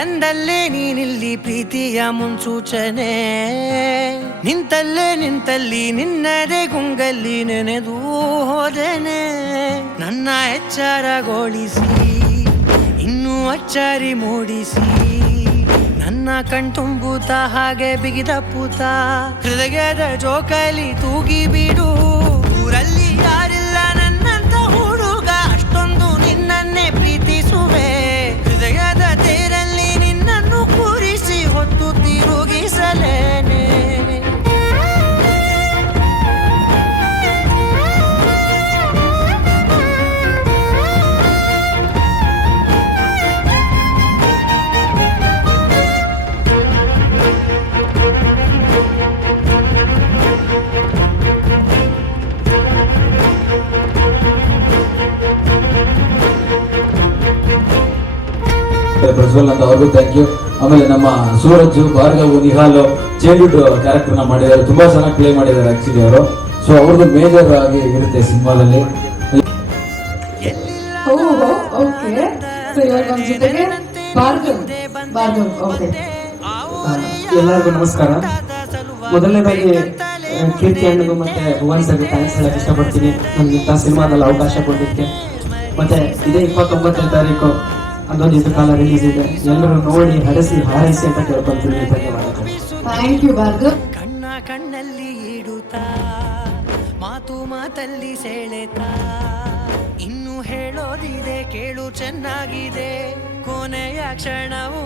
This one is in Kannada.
ಕಂದಲ್ಲೇ ನೀನಿಲ್ಲಿ ಪ್ರೀತಿಯ ಮುನ್ಸೂಚನೆ, ನಿಂತಲ್ಲಿ ನಿನ್ನದೇ ಗುಂಗಲ್ಲಿ ನೆನೆದು ಹೋದೆನೆ. ನನ್ನ ಎಚ್ಚರಗೊಳಿಸಿ ಇನ್ನೂ ಅಚ್ಚರಿ ಮೂಡಿಸಿ, ನನ್ನ ಕಣ್ತುಂಬುತ್ತ ಹಾಗೆ ಬಿಗಿದ ಪೂತ, ಹೃದಯದ ಜೋಕಾಲಿ ತೂಗಿ ಬಿಡು. ಊರಲ್ಲಿ ಯಾರಿಲ್ಲ ನನ್ನಂತ ಹುಡುಗ, ಅಷ್ಟೊಂದು ನಿನ್ನನ್ನೇ ಪ್ರೀತಿಸುವೆ. ಹೃದಯದ ತೇರಲ್ಲಿ ನಿನ್ನನ್ನು ಕೂರಿಸಿ ಹೊತ್ತು ತಿರುಗಿಸಲೇನೆ. ಪ್ರಜ್ವಲ್ ಅಂತ ಅವ್ರಿಗೂ ಥ್ಯಾಂಕ್ ಯು. ಆಮೇಲೆ ನಮ್ಮ ಸೂರಜ್, ಭಾರ್ಗವ್, ನಿಹಾಲ್ ಚೈಲ್ಡ್ಹುಡ್ ಕ್ಯಾರೆಕ್ಟರ್ ನ ಮಾಡಿದ್ದಾರೆ, ತುಂಬಾ ಚೆನ್ನಾಗಿ ಪ್ಲೇ ಮಾಡಿದ್ದಾರೆ ಆಕ್ಚುಲಿ ಅವರು. ಸೊ ಅವ್ರದ್ದು ಮೇಜರ್ ಆಗಿ ಇರುತ್ತೆ ಸಿನಿಮಾದಲ್ಲಿ. ಎಲ್ಲರಿಗೂ ನಮಸ್ಕಾರ. ಮೊದಲನೇದಾಗಿ ಕೀರ್ತಿ ಅಣ್ಣಗೂ ಮತ್ತೆ ಭುವನ್ ಸರ್ಗೆ ಥ್ಯಾಂಕ್ಸ್ ಹೇಳಕ್ ಇಷ್ಟಪಡ್ತೀನಿ, ನಮ್ಗೆ ಇಂಥ ಸಿನಿಮಾದಲ್ಲಿ ಅವಕಾಶ ಕೊಟ್ಟಿದ್ದಕ್ಕೆ. ಮತ್ತೆ ಇದೇ 29ನೇ ತಾರೀಕು ಅದೊಂದು ಇದು ಕಾಲ ರಿಲೀಸ್ ಇದೆ, ಎಲ್ಲರೂ ನೋಡಿ ಹರಸಿ ಹಾರೈಸಿ ಅಂತ ಕೇಳ್ಕೊಂತೀನಿ. ಧನ್ಯವಾದಗಳು. Thank you Bhargav. ಕಣ್ಣಲ್ಲಿ ಇಡುತ್ತಾ ಮಾತಲ್ಲಿ ಸೆಳೆತಾ, ಇನ್ನು ಹೇಳೋದಿದೆ ಕೇಳು ಚೆನ್ನಾಗಿದೆ, ಕೊನೆಯ ಕ್ಷಣವು